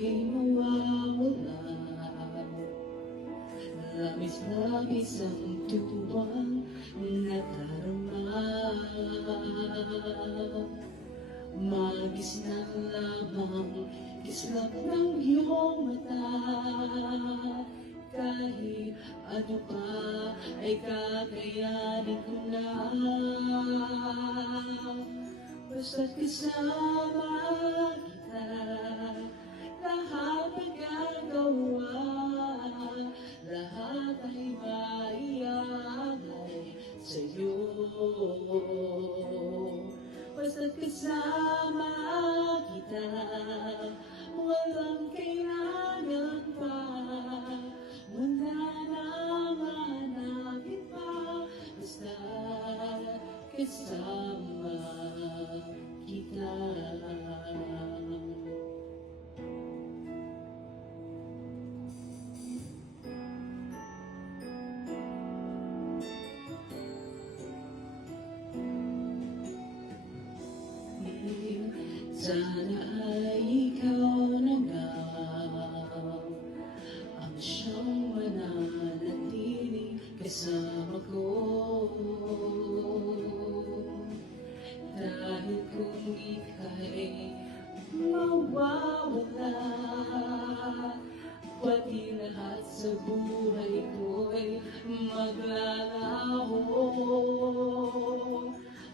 ay mawawala. Labis-labis ang tuwang nadarama. Magisnan lamang kislap ng iyong mata. Kahit ano pa ay kakayanin ko na. Basta't kasama kita, lahat magagawa. Lahat ay maialay sa'yo. Basta't kasama kita, walang kailangan pa. Wala nang hanapin pa. Basta't kasama kita. Sana ay ikaw na nga ang siyang mananatili kasama ko. Dahil kung ika'y mawawala, pati lahat sa buhay ko'y maglalaho.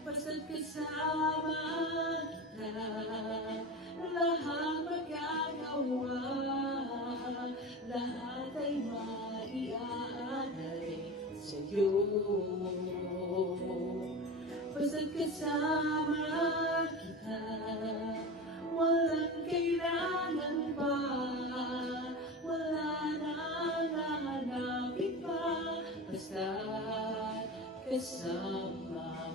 Basta't kasama kita, lahat magagawa. Lahat ay maiaalay sa'yo. Basta't kasama kita, walang kailangan pa. Wala nang hanapin pa. Basta't kasama